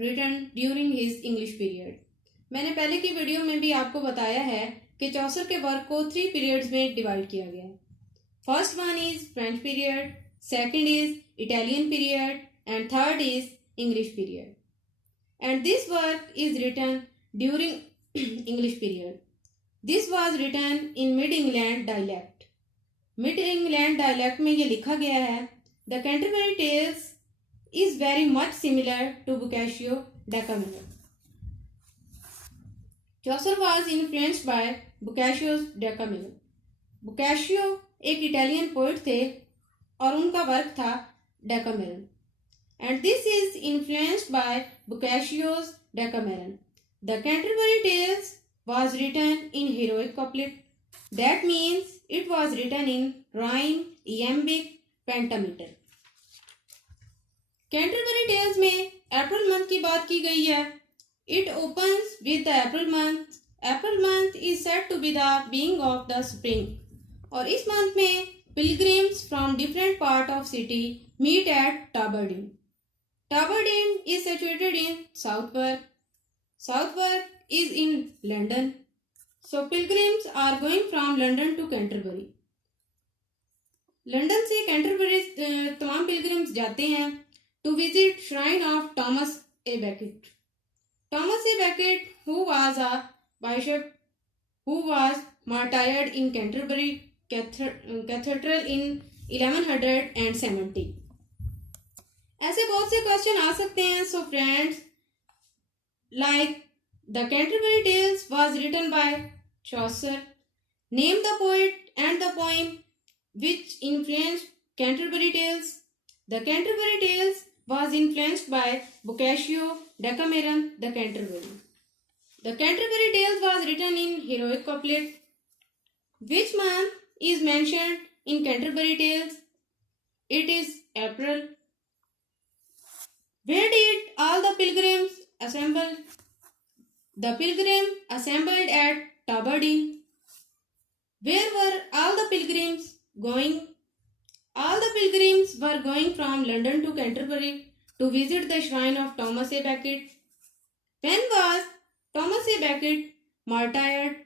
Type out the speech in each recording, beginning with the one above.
written during his English period. मैंने पहले की वीडियो में भी आपको बताया है कि चौसर के वर्क को 3 पीरियड्स में डिवाइड किया गया है. First one is French period, second is Italian period and third is English period. And this work is written during English period. This was written in Mid-England dialect. Mid-England dialect में ये लिखा गया है. The Canterbury Tales is very much similar to Boccaccio Decameron. Chaucer was influenced by Boccaccio's Decameron. Boccaccio एक Italian poet थे और उनका work था Decameron. And this is influenced by Boccaccio's Decameron. The Canterbury Tales was written in heroic couplet. That means it was written in rhyme, iambic, pentameter. Canterbury Tales में April month की बात की गई है. It opens with the April month. April month is said to be the beginning of the spring. और इस month में pilgrims from different part of city meet at Tabardine. Tabardine is situated in Southwark. Southwark is in London. So pilgrims are going from London to Canterbury. London से Canterbury तमाम pilgrims जाते हैं to visit shrine of Thomas A. Becket. Thomas A. Becket, who was a bishop who was martyred in Canterbury Cathedral in 1170. ऐसे बहुत से question आ सकते हैं. So friends, like the Canterbury Tales was written by Chaucer. Name the poet and the poem which influenced Canterbury Tales. The Canterbury Tales was influenced by Boccaccio Decameron the Canterbury. The Canterbury Tales was written in heroic couplet. Which month is mentioned in Canterbury Tales? It is April. Where did all the pilgrims assemble? The pilgrims assembled at Tabardine. Where were all the pilgrims going? All the pilgrims were going from London to Canterbury to visit the shrine of Thomas A. Becket. When was Thomas A. Becket martyred?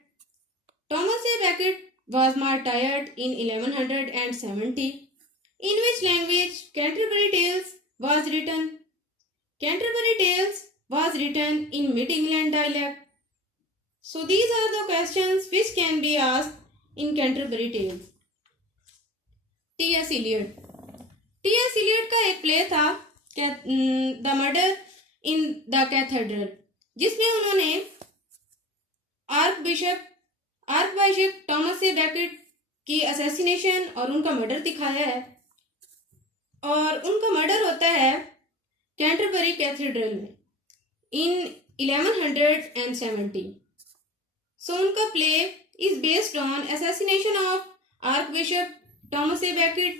Thomas A. Becket was martyred in 1170. In which language Canterbury Tales was written? Canterbury Tales was written in Mid-England dialect. So these are the questions which can be asked in Canterbury Tales. T.S. Eliot. T.S. Eliot का एक play था the murder in the cathedral, जिसमें उन्होंने archbishop Thomas a Beckett की assassination और उनका murder दिखाया है. और उनका मर्डर होता है कैंटरबरी कैथेड्रल में इन 1170. सो उनका play is based on assassination of archbishop Thomas a Becket.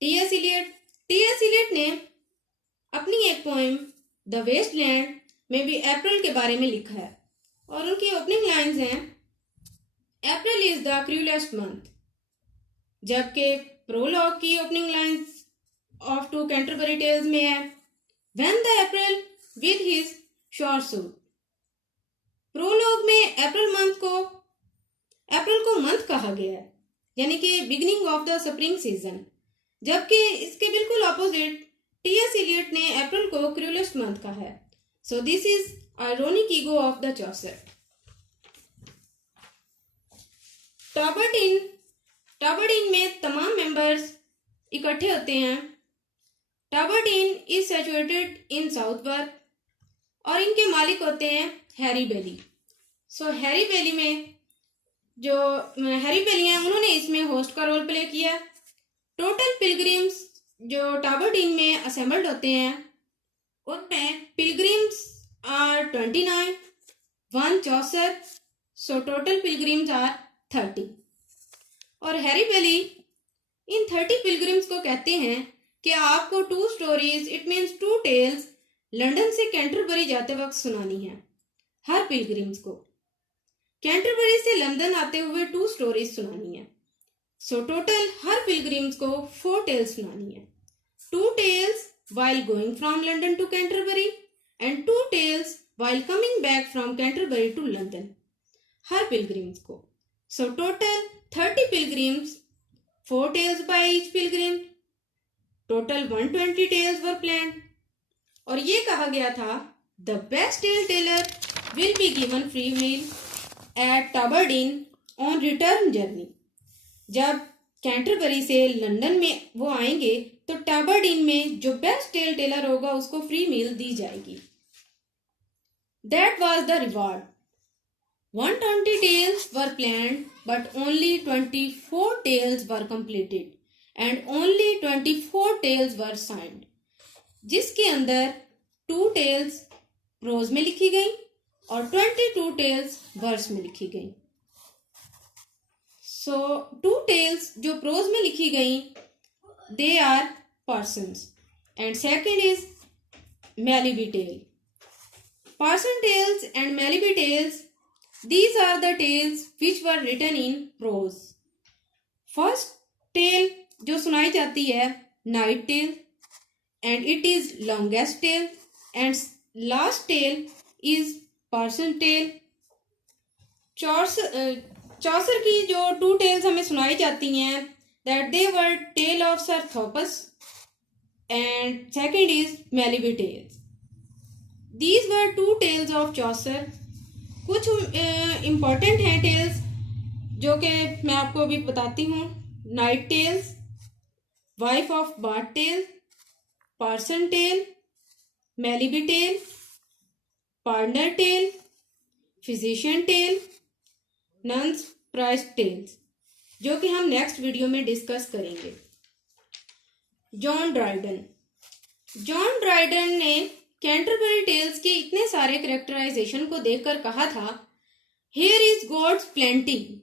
T S. Eliot ने अपनी एक पोएम द वेस्टलैंड में भी अप्रैल के बारे में लिखा है और उनकी ओपनिंग लाइंस हैं April is the cruellest month. जबकि प्रोलॉग की opening lines of to Canterbury Tales में है When the April with his short suit. Prologue में अप्रैल को मंथ कहा गया है, यानी कि beginning of the spring season. जबकि इसके बिल्कुल ऑपोजिट टी.एस. इलियट ने अप्रैल को क्रूलेस्ट मंथ कहा है. So this is ironic ego of the Chaucer. Tabard Inn में तमाम मेंबर्स इकट्ठे होते हैं. Tabard Inn is situated in Southwark और इनके मालिक होते हैं हैरी बेली. सो हैरी बेली हैं उन्होंने इसमें होस्ट का रोल प्ले किया. टोटल पिलग्रिम्स जो टाबरडीन में असेंबल्ड होते हैं उनमें pilgrims are 29, 1 Chaucer. So total pilgrims are 30. और हैरी बेली इन 30 पिलग्रिम्स को कहते हैं कि आपको 2 stories it means 2 tales London से कैंटरबरी जाते वक्त सुनानी है हर पिलग्रिम्स को. कैंटरबरी से लंदन आते हुए 2 स्टोरीज सुनानी है. सो टोटल हर पिलग्रिम्स को 4 टेल्स सुनानी है. 2 tales while going from London to Canterbury and 2 tales while coming back from Canterbury to London. Her pilgrims को. So total 30 pilgrims, 4 tales by each pilgrim. Total 120 tales were planned. और ये कहा गया था the best tale teller will be given free meal at Aberdeen on return journey. जब Canterbury से London में वो आएंगे तो टैबरडीन में जो बेस्ट टेल टेलर होगा उसको फ्री मील दी जाएगी. That was the reward. 120 tales were planned but only 24 tales were completed and only 24 tales were signed. जिसके अंदर 2 tales प्रोज में लिखी गई और 22 tales वर्स में लिखी गई. So 2 tales जो प्रोज में लिखी गई they are persons and second is Malibu tale. Parson tales and Malibu tales, these are the tales which were written in prose. First tale जो सुनाई जाती है night tale and it is longest tale and last tale is parson tale. चौसर की जो 2 tales हमें सुनाई जाती हैं that they were tale of Sir Thopas and second is Malibu tales. These were 2 tales of Chaucer. कुछ important हैं tales जो कि मैं आपको अभी बताती हूँ. Knight tales, wife of Bath tale, parson tale, Melibee tale, partner tale, physician tale, nun's price tales, जो कि हम नेक्स्ट वीडियो में डिस्कस करेंगे. जॉन ड्राइडन ने कैंटरबरी टेल्स के इतने सारे करेक्टराइजेशन को देखकर कहा था हियर इज गॉड्स प्लेंटी.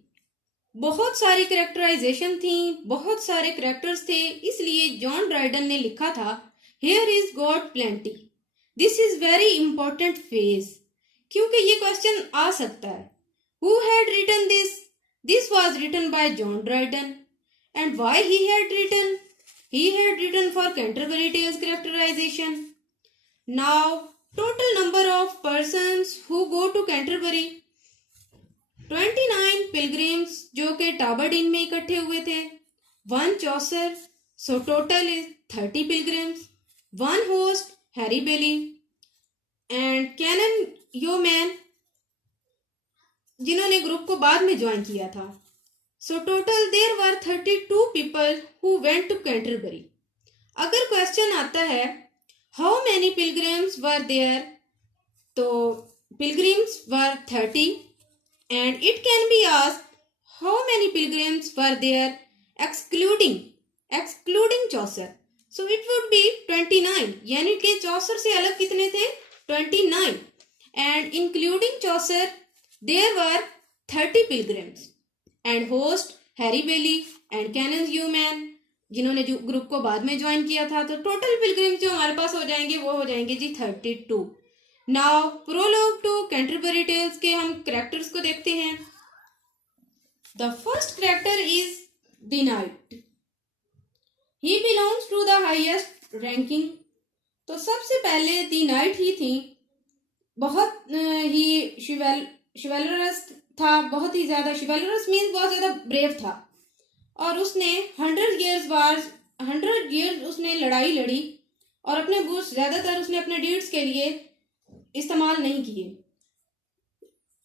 बहुत सारी करेक्टराइजेशन थी, बहुत सारे करेक्टर्स थे, इसलिए जॉन ड्राइडन ने लिखा था here is God plenty. This is very important phase, क्योंकि ये क्वेश्चन आ सकता है. Who had written this? This was written by John Dryden. And why he had written? He had written for Canterbury Tales characterization. Now, total number of persons who go to Canterbury, 29 pilgrims जो के टाबरडीन में इकट्ठे हुए थे, 1 चौसर, so total is 30 pilgrims, 1 host Harry Bailey and Canon Yeoman जिन्होंने group को बाद में ज्वाइन किया था. So total there were 32 people who went to Canterbury. अगर क्वेश्चन आता है how many pilgrims were there, तो pilgrims were 30 and it can be asked how many pilgrims were there excluding Chaucer. So it would be 29, यानी कि चौसर से अलग कितने थे? 29 and including Chaucer there were 30 pilgrims. And host Harry Bailey and canon yeoman जिन्होंने जो group को बाद में ज्वाइन किया था. तो टोटल पिलग्रिम जो हमारे पास हो जाएंगे वो हो जाएंगे जी 32. Now prologue to Canterbury tales के हम कैरेक्टर्स को देखते हैं. The first character is the knight. He belongs to the highest ranking. तो सबसे पहले द नाइट ही थी. बहुत ही शिवलरस था, बहुत ही ज्यादा शिवलरस मीन्स बहुत ज्यादा ब्रेव था और उसने 100 years उसने लड़ाई लड़ी और अपने बूट्स ज्यादातर उसने अपने डीड्स के लिए इस्तेमाल नहीं किए.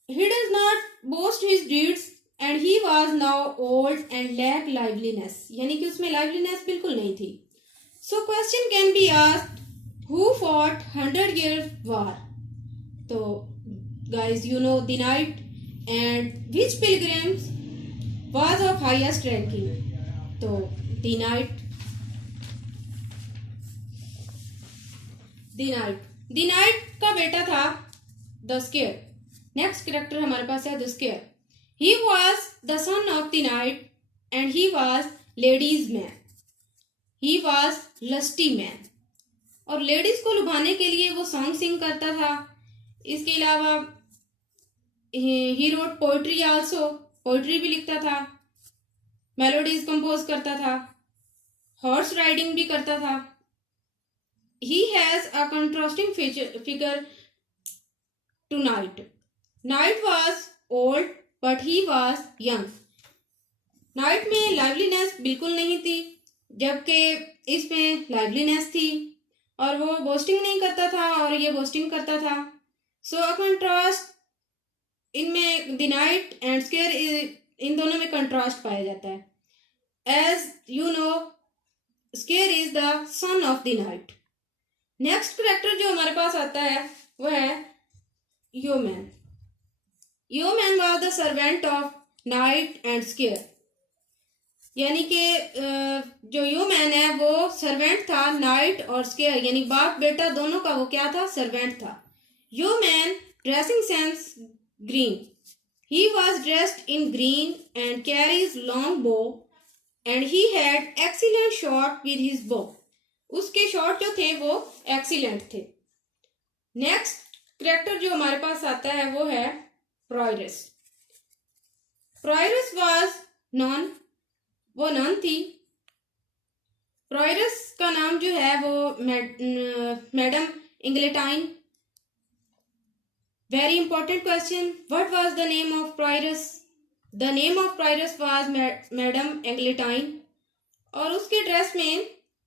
He does not boast his deeds and he was now old and lack liveliness, यानी कि उसमें लाइवलीनेस बिल्कुल नहीं थी. So question can be asked who fought 100 years war. तो guys you know the knight and which pilgrims was of highest ranking. तो the night का बेटा था the scare. नेक्स्ट कैरेक्टर हमारे पास है the scare. He was the son of the night and he was ladies man. He was lusty man. और ladies को लुभाने के लिए वो सॉन्ग सिंग करता था. इसके अलावा he wrote poetry also, poetry भी लिखता था, मेलोडीज कंपोज करता था, हॉर्स राइडिंग भी करता था. He has a contrasting figure to Knight. Knight was old but he was young. Knight में लाइवलीनेस बिल्कुल नहीं थी, जबकि इसमें लाइवलीनेस थी, और वो बोस्टिंग नहीं करता था और ये बोस्टिंग करता था. सो अ कंट्रास्ट इनमें द नाइट एंड स्केयर, इन दोनों में कंट्रास्ट पाया जाता है. As you know, squire is the son of the knight. Next character जो हमारे पास आता है वो है yeoman. Yeoman was the servant of knight and squire. यानी कि जो योमैन है वो सर्वेंट था नाइट और स्केयर, यानी बाप बेटा दोनों का वो क्या था, सर्वेंट था. Yeoman dressing sense green. He was dressed in green and carries long bow and he had excellent shot with his bow. उसके शॉट जो थे वो एक्सीलेंट थे. नेक्स्ट करेक्टर जो हमारे पास आता है वो है प्रोइरस. प्रोइरस वाज नॉन, वो नन थी. प्रोइरस का नाम जो है वो madam इंग्लेटाइन. Very important question. What was the name of Prioress? The name of Prioress was Madam Eglantine. और उसके ड्रेस में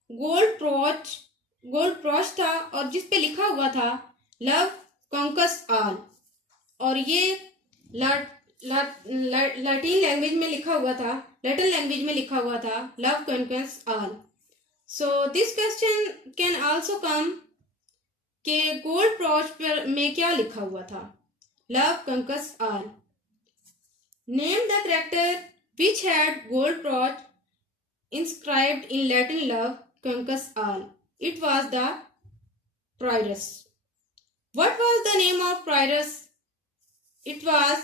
गोल्ड ब्रोच था और जिस पे लिखा हुआ था लव कॉन्कर्स ऑल. और ये लैटिन लैंग्वेज में लिखा हुआ था, लैटिन लैंग्वेज में लिखा हुआ था love conquers all. So this question can also come के गोल्ड ब्रोच पर में क्या लिखा हुआ था, love conquers all. Name the character which had gold brooch inscribed in Latin love conquers all. It was the prioress. What was the name of prioress? It was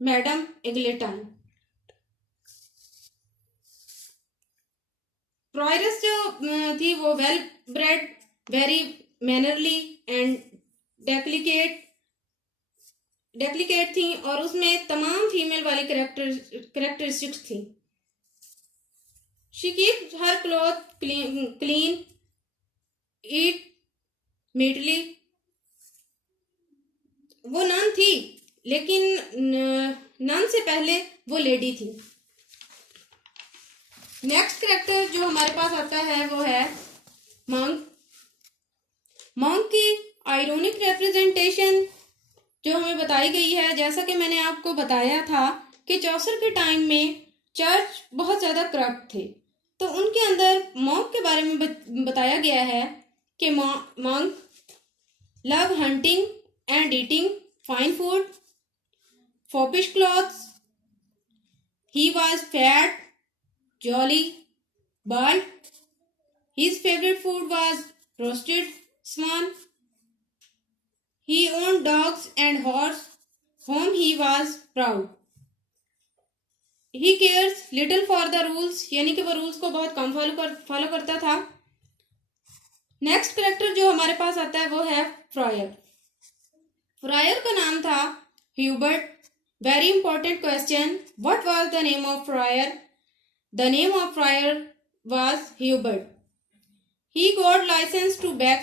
madam Eglantine. Prioress जो थी वो well bred, very mannerly and delicate थी और उसमें तमाम female वाली characteristics थी. She keep her cloth clean, eat meetly. वो नन थी लेकिन नन से पहले वो लेडी थी. नेक्स्ट करेक्टर जो हमारे पास आता है वो है मंक. मॉन्क की आयरोनिक रिप्रेजेंटेशन जो हमें बताई गई है, जैसा कि मैंने आपको बताया था कि चौसर के टाइम में चर्च बहुत ज़्यादा करप्ट थे, तो उनके अंदर मॉन्क के बारे में बताया गया है कि monk love hunting and eating fine food, foppish clothes. He was fat, jolly, bald. His favourite food was roasted swan. He owned dogs and horse, whom he was proud. He cares little for the rules, यानी कि वो rules को बहुत कम follow करता था. Next character जो हमारे पास आता है वो है फ्रायर. फ्रायर का नाम था Hubert. Very important question. What was the name of friar? The name of friar was Hubert. He got licence to beg.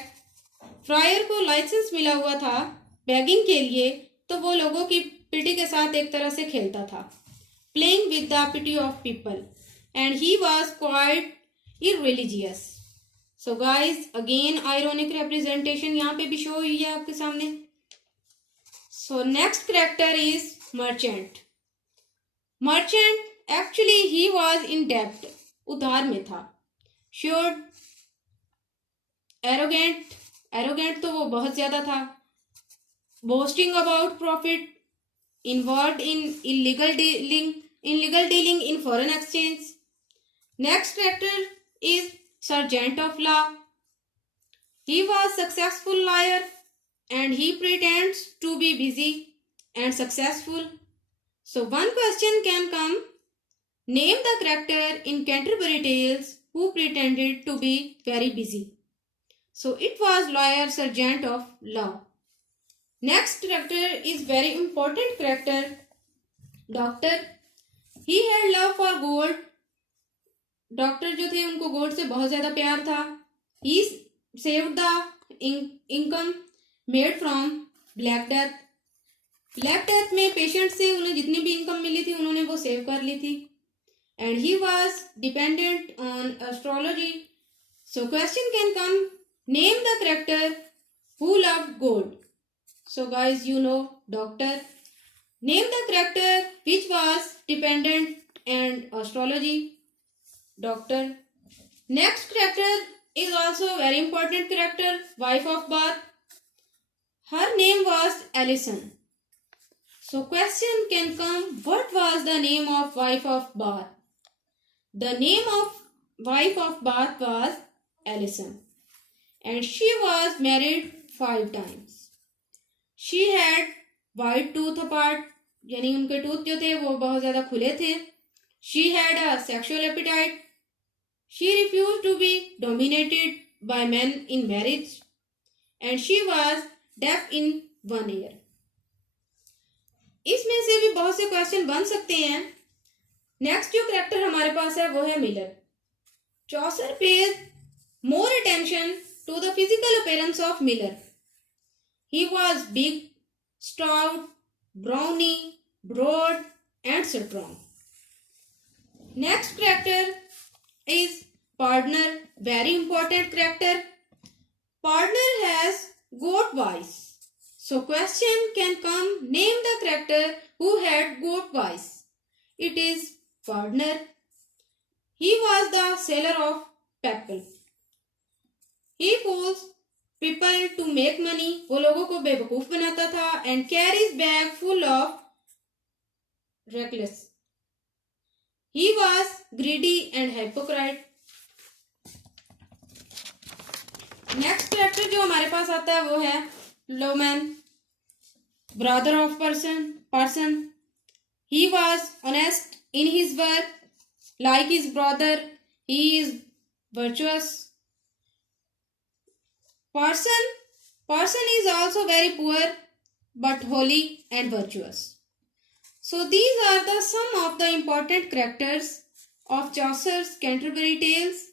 Friar को लाइसेंस मिला हुआ था बैगिंग के लिए, तो वो लोगों की पिटी के साथ एक तरह से खेलता था, playing with the pity of people, and he was quite irreligious. So guys again ironic representation यहाँ पे भी शो हुई है आपके सामने. So next character is merchant. Merchant actually he was in डेब्ट, उधार में था. श्योर, एरोगेंट तो वो बहुत ज्यादा था. Boasting about profit, involved in illegal dealing in foreign exchange. Next character is sergeant of law. He was successful lawyer and he pretends to be busy and successful. So one question can come. Name the character in Canterbury Tales who pretended to be very busy. So it was lawyer sergeant of law. Next character is very important character, doctor. He had love for gold. Doctor जो थे उनको gold से बहुत ज्यादा प्यार था. He saved the income made from Black Death. Black death में patient से उन्हें जितनी भी इनकम मिली थी उन्होंने वो सेव कर ली थी. And he was dependent on astrology. So question can come, name the character who loved gold. So guys, you know doctor. Name the character which was dependent and astrology. Doctor. Next character is also a very important character, wife of Bath. Her name was Alison. So question can come, what was the name of wife of Bath? The name of wife of Bath was Alison, and she was married 5 times. She had white tooth apart, यानी उनके tooth जो थे वो बहुत ज़्यादा खुले थे. She had a sexual appetite. She refused to be dominated by men in marriage, and she was deaf in one ear. इसमें से भी बहुत से क्वेश्चन बन सकते हैं. नेक्स्ट जो करेक्टर हमारे पास है वो है miller. Chaucer pays more attention to the physical appearance of miller. He was big, stout, brawny, broad and strong. Next character is pardoner. Very important character. Pardoner has goat voice. So question can come, name the character who had goat voice. It is Gardner. He was the seller of people. He fools people to make money. वो लोगों को बेवकूफ बनाता था. And carries bag full of reckless. He was greedy and hypocrite. Next character जो हमारे पास आता है वो है Loman, brother of person. He was honest in his work, like his brother. He is virtuous. Person is also very poor, but holy and virtuous. So these are the some of the important characters of Chaucer's Canterbury Tales.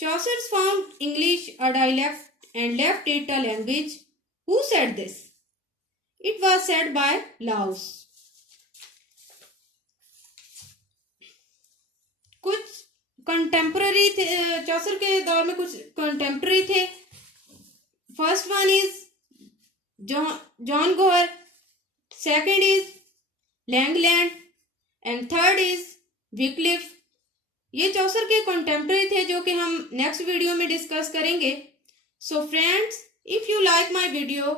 Chaucer found English a dialect and left it a language. Who said this? It was said by Laws. कुछ contemporary थे चौसर के दौर में, कुछ contemporary थे. First one is John गोर, second is Langland and third is Wycliffe. ये चौसर के कंटेम्पररी थे जो कि हम नेक्स्ट वीडियो में डिस्कस करेंगे. So friends, if you like my video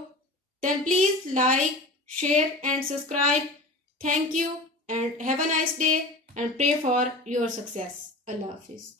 then please like, share and subscribe. Thank you and have a nice day and pray for your success. Allah Hafiz.